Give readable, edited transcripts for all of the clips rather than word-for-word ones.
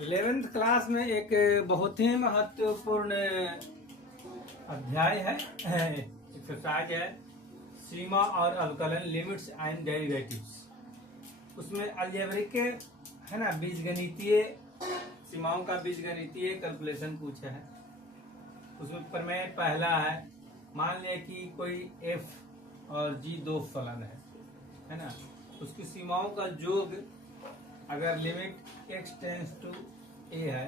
11th class में एक बहुत ही महत्वपूर्ण अध्याय है, एक्सरसाइज है सीमा और अवकलन, लिमिट्स एंड डेरिवेटिव्स। उसमें अलजेब्रिक है ना, बीजगणितीय सीमाओं का बीजगणितीय कैलकुलेशन पूछा है। उसमें प्रमेय पहला है, मान लिया कि कोई f और g दो फलन है ना, उसकी सीमाओं का योग अगर limit x tends to a है,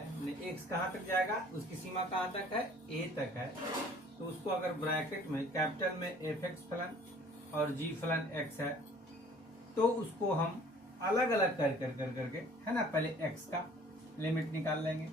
x कहाँ तक जाएगा, उसकी सीमा कहाँ तक है, a तक है, तो उसको अगर ब्रैकेट में कैपिटल में fx फलन और g फलन x है, तो उसको हम अलग अलग करके है ना, पहले x का लिमिट निकाल लेंगे,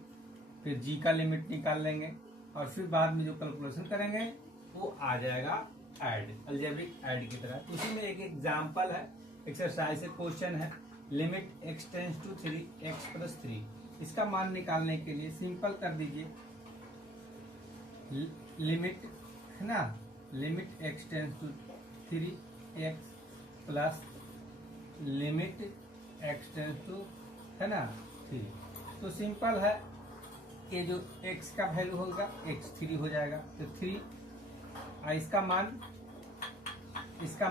फिर g का लिमिट निकाल लेंगे, और फिर बाद में जो कैलकुलेशन करेंगे वो आ जाएगा ऐड, अलजेब्रिक ऐड की तरह। उसी में एक एग्जाम्पल है, एक्सरसाइज से क्वेश्चन है, limit x tends to 3x plus 3। इसका मान निकालने के लिए सिंपल कर दीजिए, लिमिट है ना, limit x tends to 3x plus limit x tends to है ना 3। तो सिंपल है, ये जो x का वैल्यू होगा x 3 हो जाएगा, तो 3 इसका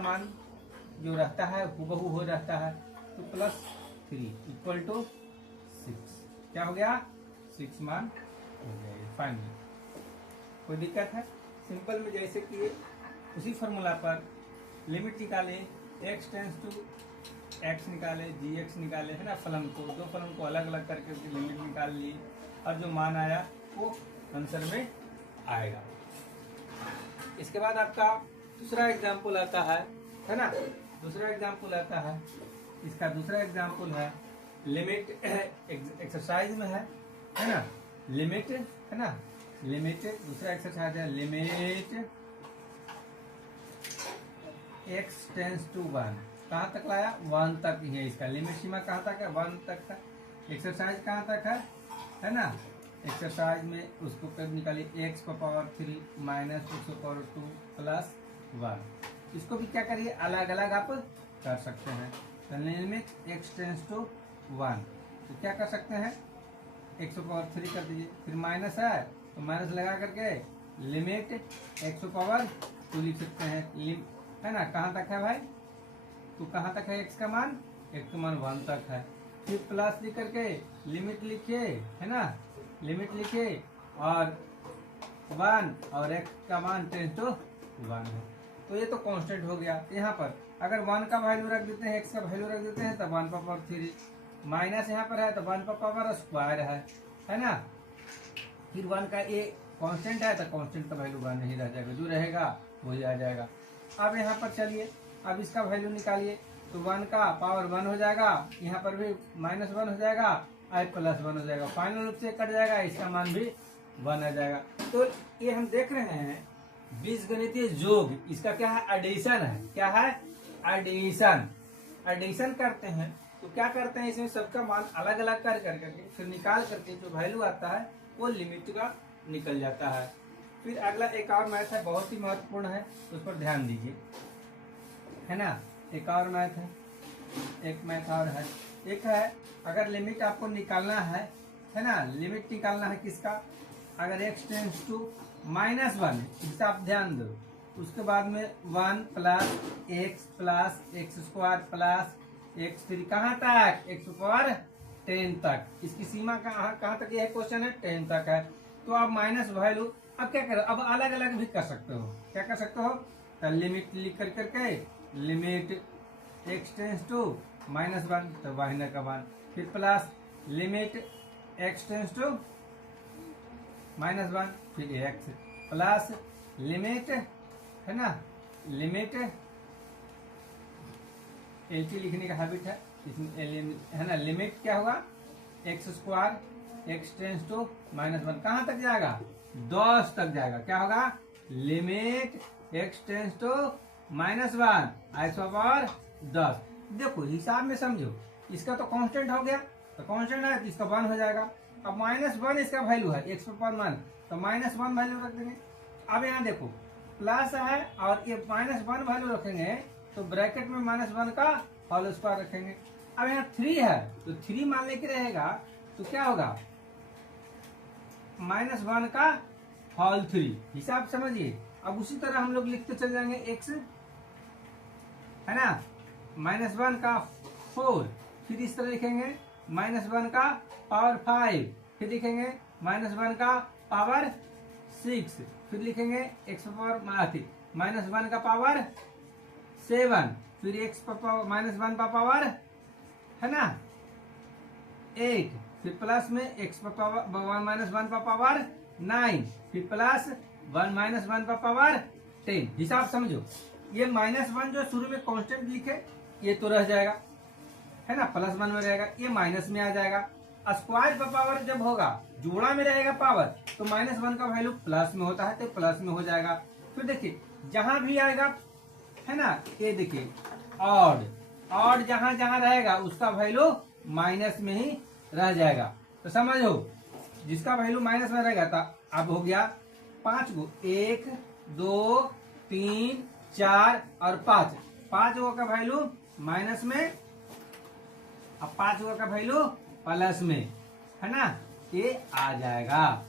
मान जो रहता है हुबहू हो रहता है, तो प्लस 3 इक्वल टू 6। क्या हो गया, 6 मान हो गया फाइनली। कोई दिक्कत है, सिंपल में जैसे कि उसी फॉर्मूला पर लिमिट निकाले, x टेंस टू x निकाले, gx निकाले है ना, फलन को, दो फलन को अलग अलग करके उसकी लिमिट निकाल ली, और जो मान आया वो आंसर में आएगा। इसके बाद आपका दूसरा एग्जाम्पल आता है ना, दूसरा एग्जाम्पल आता है, इसका दूसरा एग्जाम्पल है लिमिट, एक्सरसाइज में है ना, लिमिट है ना, लिमिट दूसरा एक्सरसाइज है लिमिट x टेंस टू 1। कहाँ तक लाया, 1 तक ही है, इसका लिमिट सीमा कहाँ तक है, 1 तक है। एक्सरसाइज कहाँ तक है ना, एक्सरसाइज में उसको कब निकालिए, x power 3 minus x power 2 plus 1। इसको भी क्या करिए, अलग अलग आप कर सकते हैं। तो लिमिट x टेंस टू 1, तो क्या कर सकते हैं, x पावर 3 कर दीजिए, फिर माइनस है तो माइनस लगा करके लिमिट x पावर 2 लिख सकते हैं, है ना। कहाँ तक है भाई, तो कहाँ तक है x का मान, x का मान 1 तक है। फिर प्लस लिख करके लिमिट लिखिए है ना, लिमिट लिखिए और 1 और x का मान टेंस टू 1 है, तो ये तो कांस्टेंट हो गया। यहाँ पर अगर 1 का वैल्यू रख देते हैं, x का वैल्यू रख देते हैं, तो 1 पावर 3 माइनस यहाँ पर है तो 1 पावर स्क्वायर है ना। फिर 1 का ये कांस्टेंट है तो कांस्टेंट का वैल्यू 1 नहीं रह जाएगा, जो रहेगा वही आ जाएगा। अब यहाँ पर चलिए, अब इसका वैल्यू निकालिए, तो 1 का पावर 1 हो जाएगा, यहाँ पर भी माइनस 1 हो जाएगा, आई प्लस 1 हो जाएगा, फाइनल रूप से कट जाएगा, इसका मान भी 1 आ जाएगा। तो ये हम देख रहे हैं बीजगणितीय योग, इसका क्या है, एडिशन है। क्या है, एडिशन। एडिशन करते हैं तो क्या करते हैं, इसमें सबका मान अलग अलग करके फिर निकाल करके जो वैल्यू आता है वो लिमिट का निकल जाता है। फिर अगला एक और मैथ है, बहुत ही महत्वपूर्ण है, उस पर ध्यान दीजिए है ना। एक और मैथ है, एक मैथ और है, एक है अगर लिमिट आपको निकालना है ना, लिमिट निकालना है किसका, अगर x टेंस टू -1, इसका आप ध्यान दो, उसके बाद में 1 plus x square plus x3 कहाँ तक, x पावर 10 तक। इसकी सीमा कहाँ तक, यह क्वेश्चन है 10 तक है। तो आप माइनस वैल्यू अब क्या करो, अब अलग अलग भी कर सकते हो। क्या कर सकते हो, तो लिमिट लिख करके लिमिट x टेंस टू -1 तो वाहिना का मान, फिर plus limit x tends to -1 फिर x प्लस लिमिट है ना, लिमिट LT लिखने का हैबिट है इसमें है ना, लिमिट क्या होगा, x square x tends to -1 कहाँ तक जाएगा, 10 तक जाएगा। क्या होगा, limit x tends to -1 I power 10। देखो हिसाब में समझो, इसका तो कांस्टेंट हो गया, तो कांस्टेंट है तो इसका 1 हो जाएगा। अब -1 इसका वैल्यू है, x पावर 1, तो -1 वैल्यू रख देंगे। अब यहाँ देखो प्लस है और ये -1 वैल्यू रखेंगे, तो ब्रैकेट में -1 का होल स्क्वायर रखेंगे। अब यहाँ 3 है तो 3 मान लेके रहेगा, तो क्या होगा, -1 का होल 3, हिसाब समझिए। अब उसी तरह हम लोग लिखते चल जाएंगे x, है ना, -1 का 4, फिर इस तरह लिखेंगे -1 का पावर 5, फिर लिखेंगे -1 का पावर 6, फिर लिखेंगे x पावर -1 का पावर 7, फिर x -1 का पावर, है ना, 8, फिर प्लस में x -1 का पावर 9, फिर प्लस 1 का पावर 10। हिसाब समझो, ये -1 जो शुरू में कांस्टेंट लिखे ये तो रह जाएगा, है ना, +1 में रहेगा, ये माइनस में आ जाएगा। स्क्वायर का पावर जब होगा जोड़ा में रहेगा पावर, तो -1 का वैल्यू प्लस में होता है तो प्लस में हो जाएगा। फिर देखिए जहां भी आएगा, है ना, ये देखिए ऑड जहां जहां रहेगा उसका वैल्यू माइनस में ही रह जाएगा। तो समझो, जिसका वैल्यू माइनस में रहेगा तो अब हो गया 5 गो, 1 2 3 4 और 5 गो का वैल्यू माइनस में, अब 5 गो का वैल्यू प्लस में, है ना, ये आ जाएगा।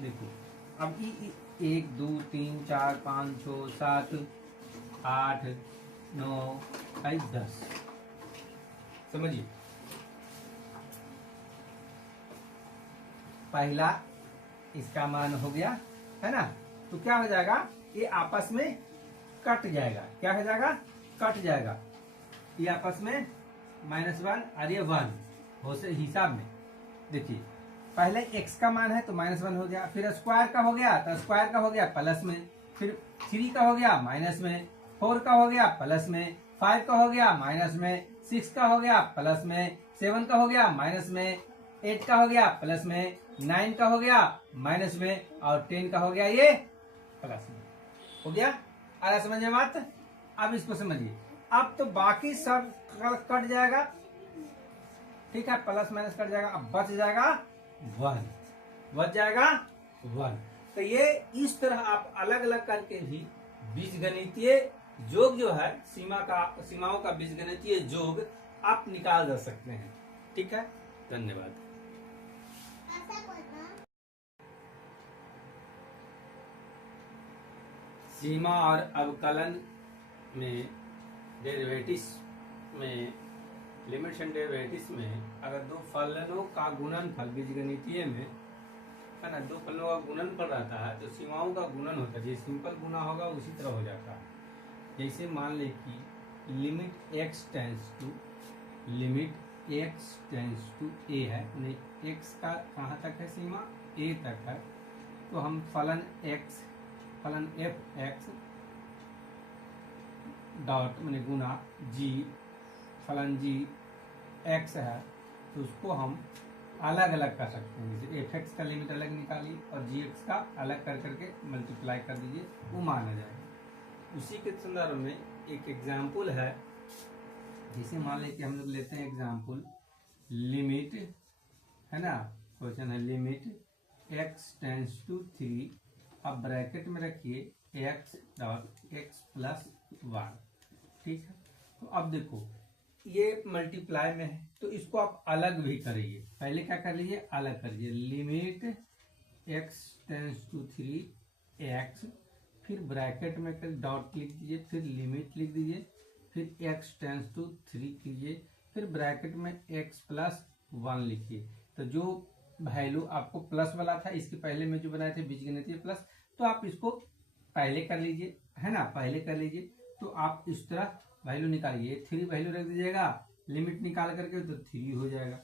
देखो अब 1 2 3 4 5 6 7 8 9 10, समझिए। पहला इसका मान हो गया, है ना, तो क्या हो जाएगा, ये आपस में कट जाएगा। क्या हो जाएगा, कट जाएगा, ये आपस में -1 और ये 1 हो से हिसाब में। देखिए पहले x का मान है तो -1 हो गया, फिर स्क्वायर का हो गया तो स्क्वायर का हो गया प्लस में, फिर 3 का हो गया माइनस में, 4 का हो गया प्लस में, 5 का हो गया माइनस में, 6 का हो गया प्लस में, 7 का हो गया माइनस में, 8 का हो गया प्लस में, 9 का हो गया माइनस में, और 10 का हो गया ये प्लस में। हो गया, आ रहा समझ में बात। अब इसको समझिए, अब तो बाकी सब कट जाएगा, ठीक है, प्लस माइनस कट जाएगा, अब बच जाएगा 1, बच जाएगा 1। तो ये इस तरह आप अलग अलग करके भी बीजगणितीय योग जो है, सीमाओं का बीजगणितीय योग आप निकाल जा सकते हैं। ठीक है, धन्यवाद। सीमा और अवकलन में, डेरिवेटिव्स में, लिमिट्स एंड डेरिवेटिव्स में अगर दो फलनों का गुणनफल बीजगणितीय में, है ना, दो फलनों का गुणनफल रहता है तो सीमाओं का गुणन होता है। जैसे सिंपल गुना होगा उसी तरह हो जाता है। जैसे मान ले कि limit x tends to a है, x का कहाँ तक है सीमा, a तक है, तो हम फलन f(x) डॉट मैंने गुना g, फलन g x है, तो उसको हम अलग अलग कर सकते हैं। जैसे f(x) का लिमिट अलग निकालिए और gx का अलग कर करके मल्टीप्लाई कर दीजिए, वो माना जाएगा। उसी के संदर्भ में एक एग्जाम्पल है, जिसे मान लें कि हम लोग लेते हैं एग्जाम्पल लिमिट, है ना, क्वेश्चन है लिमिट x टेंस टू 3, अब ब्रैकेट में रखिए x डॉट x प्लस 1। ठीक है, तो अब देखो ये मल्टीप्लाई में है तो इसको आप अलग भी करिए। पहले क्या कर लीजिए, अलग करिए, limit x tends to 3x, फिर ब्रैकेट में डॉट लिख दीजिए, फिर लिमिट लिख दीजिए, फिर x टेंस टू 3 कीजिए, फिर ब्रैकेट में x प्लस 1 लिखिए। तो जो वैल्यू आपको प्लस वाला था, इसके पहले में जो बनाए थे बीजगणितीय प्लस, तो आप इसको पहले कर लीजिए, है ना, पहले कर लीजिए। तो आप इस तरह वैल्यू निकालिए, 3 वैल्यू रख दीजिएगा, लिमिट निकाल करके तो 3 हो जाएगा,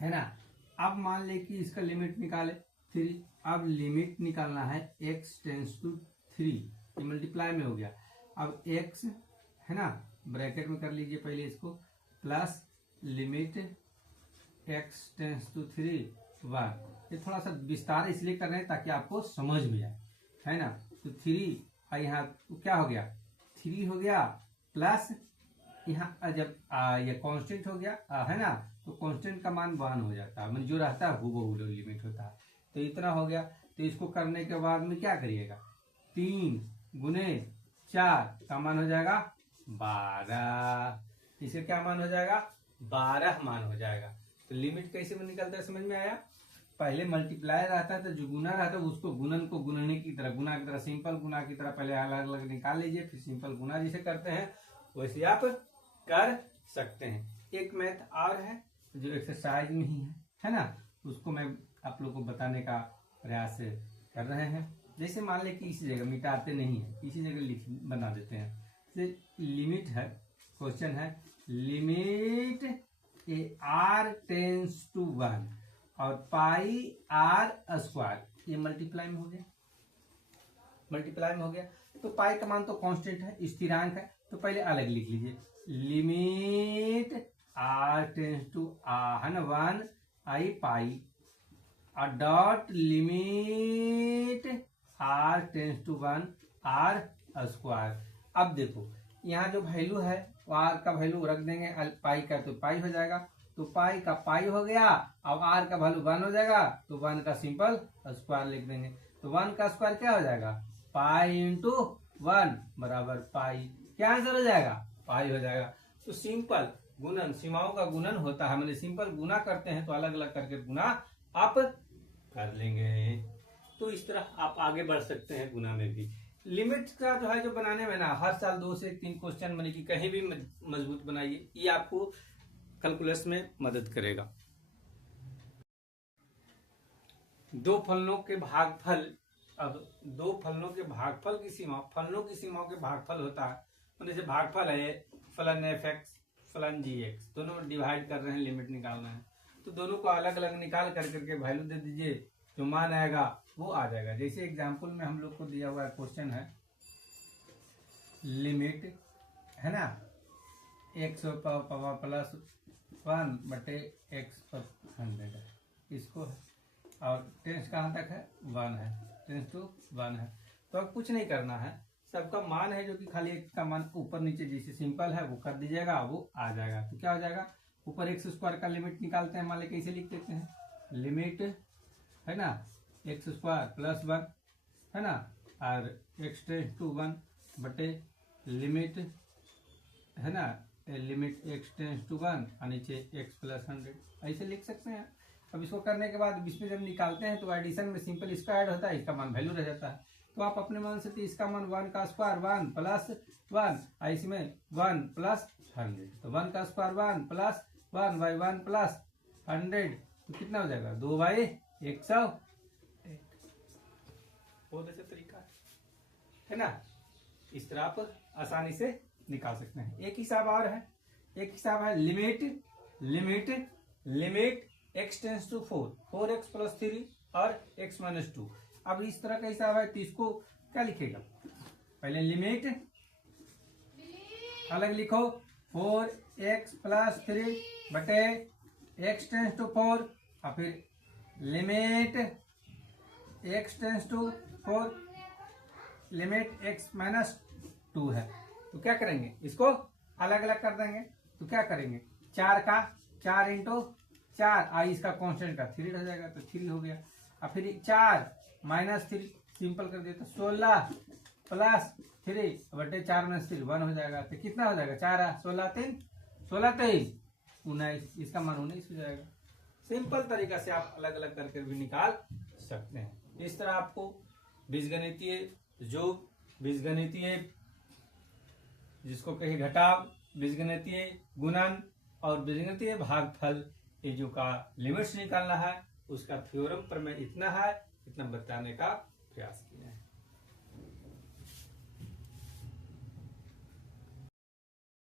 है ना। अब मान ले कि इसका लिमिट निकाले 3, अब लिमिट निकालना है x टेंस टू 3, ये मल्टीप्लाई में हो गया। अब x, है ना, ब्रैकेट में कर लीजिए पहले इसको, plus limit x tends to 3 1। ये थोड़ा सा विस्तार इसलिए कर रहे हैं ताकि आपको समझ में आए, है ना। तो 3 यहाँ क्या हो गया, 3 हो गया, प्लस यहाँ जब ये कांस्टेंट हो गया, है ना, तो कांस्टेंट का मान 1 हो जाता है, मतलब जो रहता है वो लिमिट होता है। तो इतना हो गया। तो इसको करने के बाद में क्या करिएगा, 3 गुने 4 का मान हो जाएगा 12, इसका क्या मान हो जाएगा, 12 मान हो जाएगा। तो लिमिट कैसे में निकलता है समझ में आया। पहले मल्टीप्लाई रहता है तो जो गुना रहता है उसको गुणन को गुणने की तरह, गुना की तरह, सिंपल गुना की तरह पहले अलग अलग निकाल लीजिए, फिर सिंपल गुना जैसे करते हैं वैसे आप कर सकते हैं। एक मैथ और है जो एक्सरसाइज में ही है ना, उसको मैं आप लोग को बताने का प्रयास कर रहे हैं। जैसे मान ले कि इसी जगह मिटाते नहीं है, इसी जगह लिख बना देते हैं। जैसे लिमिट है, क्वेश्चन है limit A R tends to 1 और पाई आर स्क्वायर, ये मल्टीप्लाई में हो गया, मल्टीप्लाई में हो गया। तो पाई का मान तो कांस्टेंट है, स्थिरांक है, तो पहले अलग लिख लीजिए लिमिट आर टेंस टू है ना 1 आई पाई और dot limit R tends to 1 R square. अब देखो यहाँ जो वैल्यू है वो आर का वैल्यू रख देंगे, पाई का तो पाई हो जाएगा, तो पाई का पाई हो गया। अब आर का वैल्यू 1 हो जाएगा तो 1 का सिंपल स्क्वायर लिख देंगे। तो 1 का स्क्वायर क्या हो जाएगा, पाई इंटू 1 बराबर पाई, क्या आंसर हो जाएगा, पाई हो जाएगा। तो सिंपल गुणन, सीमाओं का गुणन होता है, मतलब सिंपल गुना करते हैं तो अलग अलग करके गुना आप कर लेंगे। तो इस तरह आप आगे बढ़ सकते हैं गुना में भी। लिमिट का जो है जो बनाने में ना हर साल 2 से 3 क्वेश्चन बने कि कहीं भी मजबूत बनाइए, ये आपको कैलकुलस में मदद करेगा। दो फलनों के भागफल, अब दो फलनों के भागफल की सीमा, फलनों की सीमाओं के भागफल होता है, तो जैसे भागफल है फलन एफ एक्स फलन जी एक्स, दोनों डिवाइड कर रहे हैं, लिमिट निकालना है, तो दोनों को अलग अलग निकाल कर करके वैल्यू दे दीजिए, जो मान आएगा वो आ जाएगा। जैसे एग्जाम्पल में हम लोग को दिया हुआ क्वेश्चन है लिमिट है ना एक्स पावर प्लस 1 बटे एक्स पर 100 है, इसको है, और टेंस कहाँ तक है 1 है, टेंस टू 1 है। तो अब कुछ नहीं करना है, सबका मान है जो कि खाली एक का मान ऊपर नीचे जैसे सिंपल है वो कर दीजिएगा, वो आ जाएगा। तो क्या हो जाएगा, ऊपर एक्स स्क्वायर का लिमिट निकालते हैं, मान लें कैसे लिख देते हैं लिमिट है ना एक्स स्क्वायर प्लस 1 है ना, और एक्स टेंस टू 1 बटे लिमिट है ना लिमिट एक्स टेंस टू 1 और नीचे एक्स प्लस 100, ऐसे लिख सकते हैं। अब इसको करने के बाद इसमें जब निकालते हैं तो एडिशन में सिंपल इसका ऐड होता है, इसका मान वैल्यू रह जाता है। तो आप अपने मान से इसका मान 1 का स्क्वायर 1 प्लस 1 और इसमें 1 प्लस 100, तो 1 का स्क्वायर 1 प्लस 1 बाई 1 प्लस 100, तो कितना हो जाएगा 2 बाई 100। बहुत अच्छा तरीका है ना, इस तरह आप आसानी से निकाल सकते हैं। एक हिसाब और है, एक हिसाब है limit x tends to 4x plus 3 और x माइनस 2। अब इस तरह का हिसाब है तो इसको क्या लिखेगा, पहले लिमिट अलग लिखो 4x प्लस 3 बटे x टेंस टू 4 और फिर limit x tends to 4 limit x minus 2 है। तो क्या करेंगे, इसको अलग अलग कर देंगे। तो क्या करेंगे 4 का 4 इंटू 4 आई इसका कांस्टेंट का 3 रह जाएगा, तो 3 हो गया। और फिर 4 माइनस 3 सिंपल कर दिया तो 16 प्लस 3 बटे 4 माइनस 3 1 हो जाएगा। तो कितना हो जाएगा 4 16 3 16 23 19, इसका मान 19 हो जाएगा। सिंपल तरीका से आप अलग अलग करके भी निकाल सकते हैं। इस तरह आपको बीजगणितीय योग, बीजगणितीय जिसको कहे घटाव, बीजगणितीय गुणन और बीजगणितीय भागफल, ये जो का लिमिट्स निकालना है उसका थ्योरम पर मैं इतना बताने का प्रयास किया है।